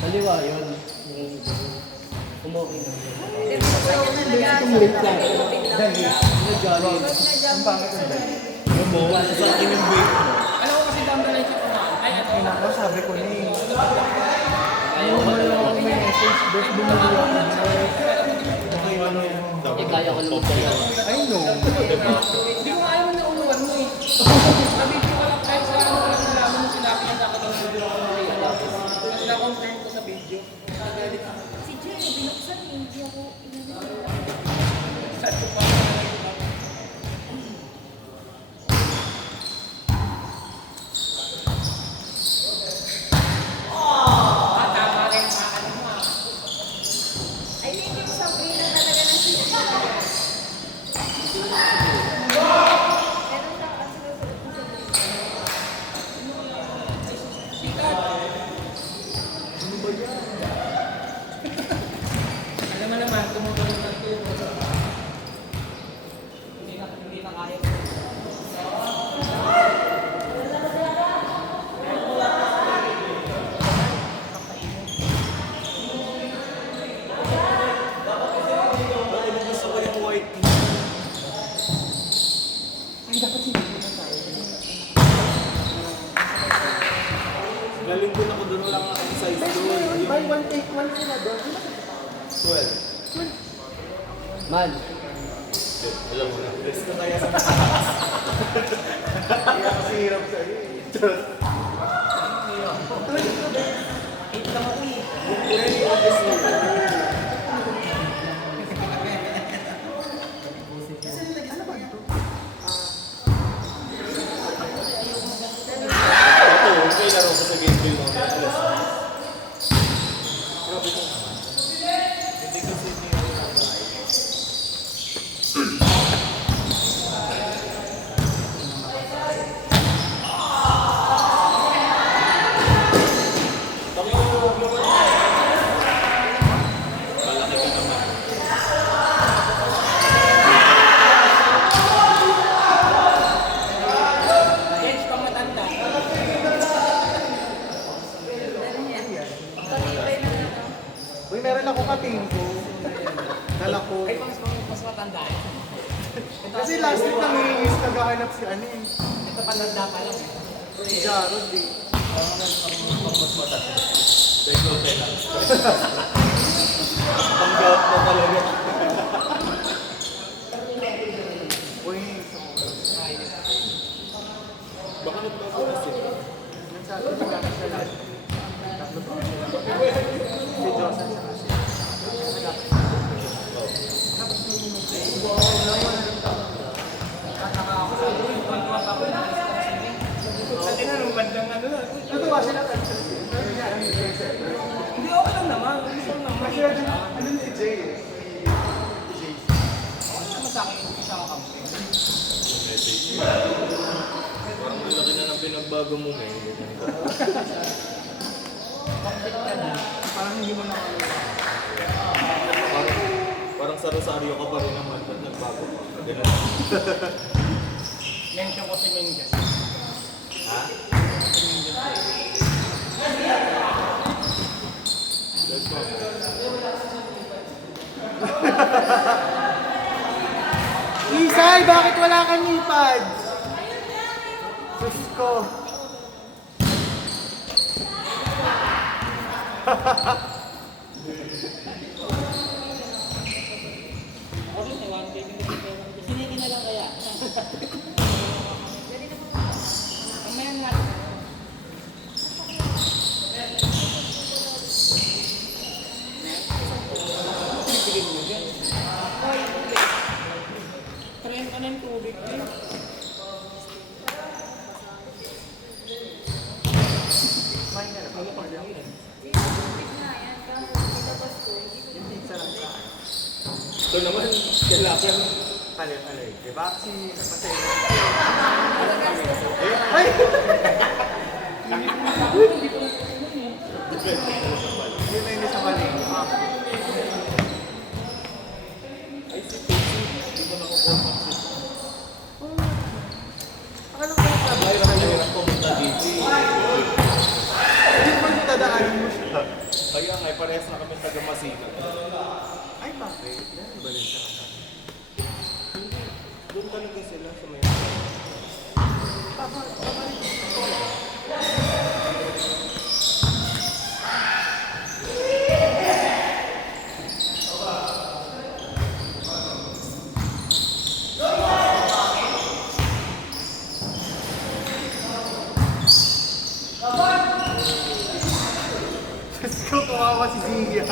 Kaliwa yun. Umuwi na. Itong late lang. Dahil. Nag-jogging. Ang pangit ang dahil. Yung mo, wala sa akin yung break mo. Alam ko kasi down the line ko na. Ay, ano? Ay nako, sabi ko na eh. Ayaw mo lang ako May message, there's bumili ako. Okay, ano yun? Eh, kaya ko lumot kayo. I know. Hindi ko nga alam na unuwan mo eh. Sabi ko lang kahit sa ano ko lang nalaman mo sinabi niya dapat ang video ko kasi na-confirm ko sa video. Nagalit ako. Si Jay, binuksan eh. Hindi ako inano. Sad ko pa. Tama rin ang ano mo ah. I think yung Sabrina talaga ng sila. Meron siyang ang sinusunod ng Sabrina. Alam mo naman, tumutulong ng tubo. Hindi na kaya. Gusto ko yung white. Ay, dapat hindi na tayo. Galing ko na ko doon lang ang size doon. Buy one take one sila doon. 12. Man. Alam mo na. Best ka kaya sa Kaya kasi hirap sa'yo eh. Ito, okay laro ko sa game bill mo. Hindi kasi Bench pang matanda. Uy, meron ako kating ko. Dala ko. Ay, mas matanda eh. Kasi last week nangiingis naghahanap si ano eh. Ito pananda pa lang eh. Si Jarod eh. Beko tela. Panggat na talaga. Uy, Baka nagbago na siya. nagsabi ko lang siya last week. Tatlo pa kami. Si Josan siya kasi. Sabi na nung bandang ano na. Natuwa sila kasi. Hindi, okay lang naman. Gusto lang naman. Kasi ano ni Jay eh. Si Jay. Okay naman sa akin. Hindi sa kampi. Parang malaki na ng pinagbago mo ngayon. Parang hindi mo na Parang sa Rosario ka pa rin naman. Ba't nagbago ka? Ganun. Mention ko si Mendes. Ha? Isay, bakit wala kang ipad? Diyos ko. Okay, may one day din dito. Sinigin na lang kaya. Mamaya nga. Pinipigil mo dyan. Tren ka na yung tubig. Ano pa lang yan? Yung pizza lang sa akin. Ito naman, kailangan. Kali. Diba? Kasi masaya. Ay! Hindi na hindi sa mali. Ay, si Casey. Hindi ko nakukontak siya. Akala ko sa Ay, mahirap pumunta dito. Hindi mo dadaanin mo siya. Kaya nga, parehas na kami taga-Masina. Ay, bakit? Ano ba rin siya? Doon talaga sila sa may... Diyos ko, kawawa si Zia.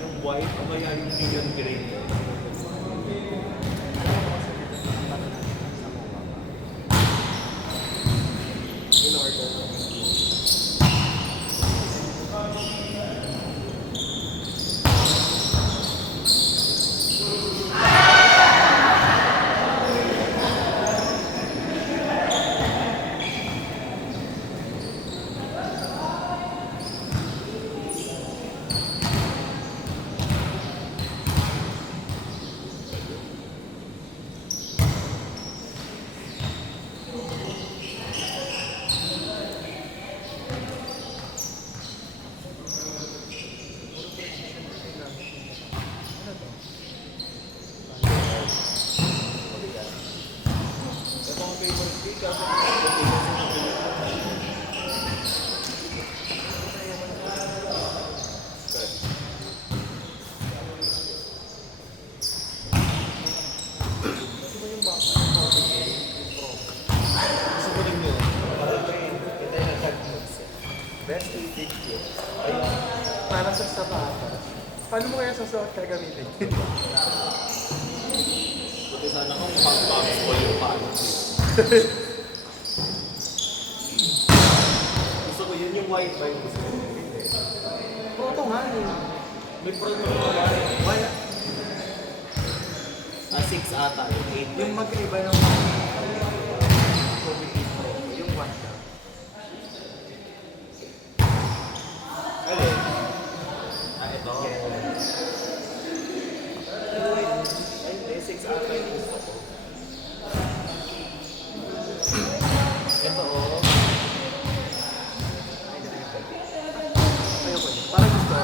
Yung white o kaya yung union green. In order. Ito ang favorite day kasi gusto ko rin yun. Ito yung nag-tag-mix. Best eating yun. Para sa sapatos. Paano mo kaya susuot ka gamitin? Buti sana kung pang-bounce ko yung paano. Gusto ko yun yung white ba yung gusto ko? Proto nga eh. May product ko ba? Wala. 6 ata, yung 8. Yung magkaiba ng COVID Pro, yung one na. Alin? Ito? Ay, hindi. 6 ata yung gusto ko. Ito, oh. Ayoko yun. Parang gusto ko.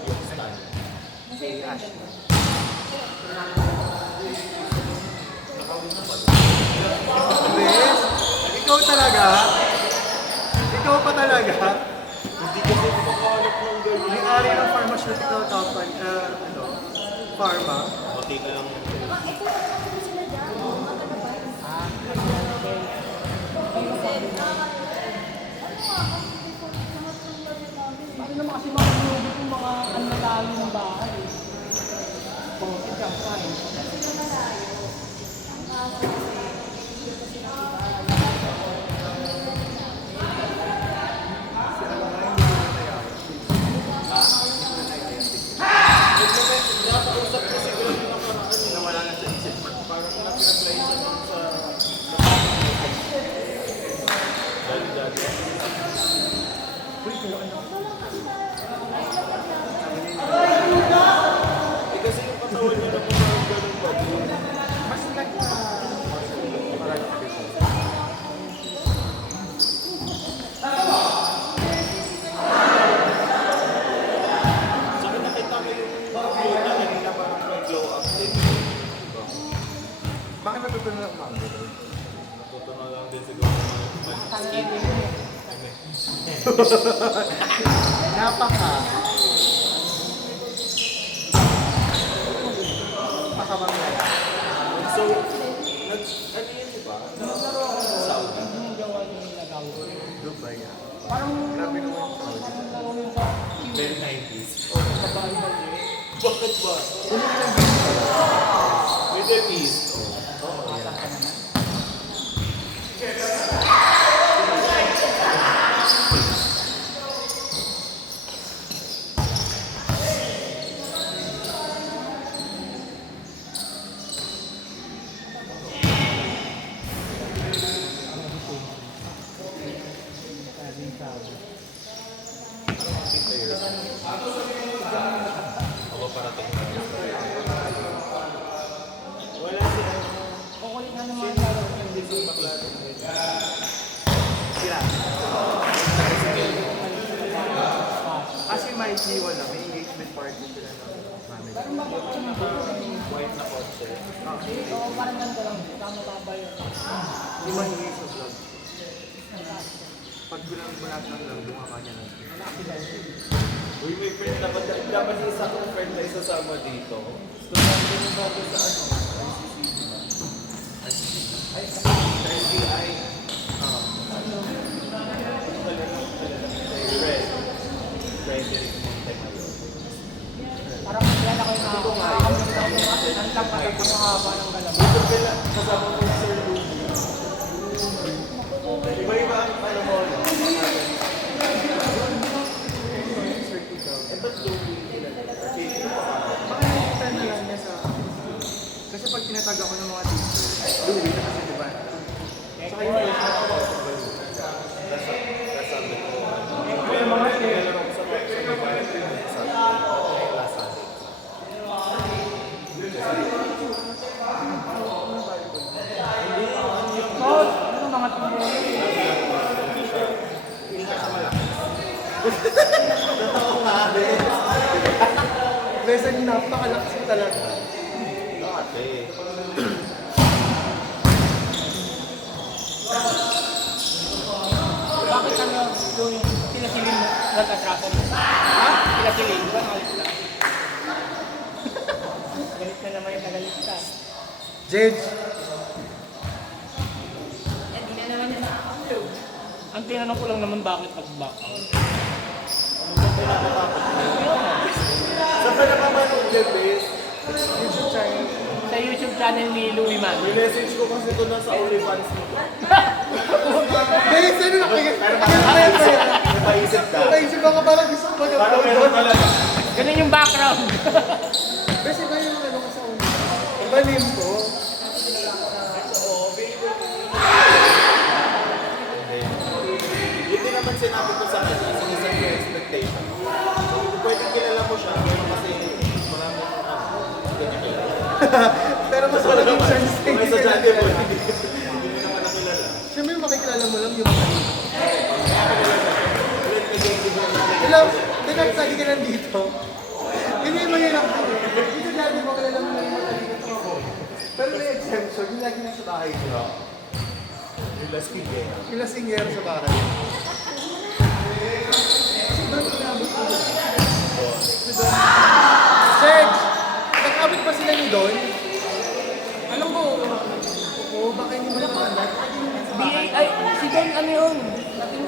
Yung stand. Si Ashley. Bes, ikaw talaga? Ikaw pa talaga? Hindi kasi makakalap ng girl. May-ari ng pharmaceutical company, pharma. Okay na lang. Ito na naman sila dyan. Vincent. Paano naman kasi makakulubo yung mga ano malalim ng bahay? Oh, ito, fine. Sila malayo. Ang kaso kasi, hindi ko sila kilala. Si ano nga, hindi ko na Nakausap ko siguro yung nakaraan yun. Nawala na sa isip. Parang nag-apply siya dun sa... Dali-dali. Uy, pero ano? Eh kasi yung katawan niya na parang ganun ba? Mas like na... Parang application. Saka nakita ko yung upload na kanina parang may glow up din. Bakit natutunan ang mango? Natutunan lang din siguro ng skin. Napaka. Pakamamaya. So, ano yun diba? Saudi. Yung gawa yung nilagaw. Dubai yan. Parang Grabe naman yung Saudi. laro yun sa Very 90s. babae na yun. Bakit ba? Middle East. Sila. Kasi may iwan na, may engagement party sila na mami. White na kotse. Oo, parang ganito lang. Tama-tama yun. Di ba hindi sa vlog? Pag bilang mo lahat ng vlog, bumaka niya lang. Uy, may friend dapat isa kong friend na isasama dito. So, sabi mo ba ako sa ano? ICC, diba? ICI. Frederick Montemayor. Parang kilala ko yung nakakamitin ako ng ang tapat at ang haba ng galamang. Dito pala, kasama ko si Sir Ruby. Iba-iba ang ano mo, no? Eh, ba't Ruby? Baka nakikita na lang niya sa... Kasi pag tinatag ako ng mga teacher, Louie na kasi diba? Saka yung first na ako. Nasabi ko. Kaya mga share. Ano mga tingin? Totoo nga, Bes. Besan napakalakas mo talaga. Dati. Bakit ano yung sila-silin mo nag-attraction mo? Ha? Sila-silin, di ba nakalit ka? Galit na naman yung nagalit ka. Jedge! Eh, di na naman yung nakaka-upload. Ang tinanong ko lang naman bakit nag-back out. Saan ka napapanood yan, Bes? YouTube channel. Sa YouTube channel ni Louie Man. Message ko kasi ito na sa OnlyFans mo. Besan na Napaisip ka. Napaisip ako parang gusto ko Parang mag-upload meron doon. talaga. Ganun yung background. Besan ba yung ano ko sa una? Iba name ko? Yun din naman sinabi ko sa kanya, sinisan yung expectation. Pwede kilala mo siya, pero kasi maraming ganyan kilala. Pero mas malaking chance Kung may sadyante mo, hindi mo naman nakilala. Siyempre yung makikilala mo lang yung mga Ulit ka game din naman. Alam, tinag lagi ka nandito. Hindi mo yun ako. Dito lagi mo kilala mo lang yung mga dito. Pero may exemption, yung lagi nasa bahay ko. Yung last kid eh. Yung lasingero sa bahay. Sobrang kinabot ko doon. Serge! Nakabit ba sila ni Don? Alam ko, Oo, baka hindi mo nakaalat. ay, si Don ano yun? Dating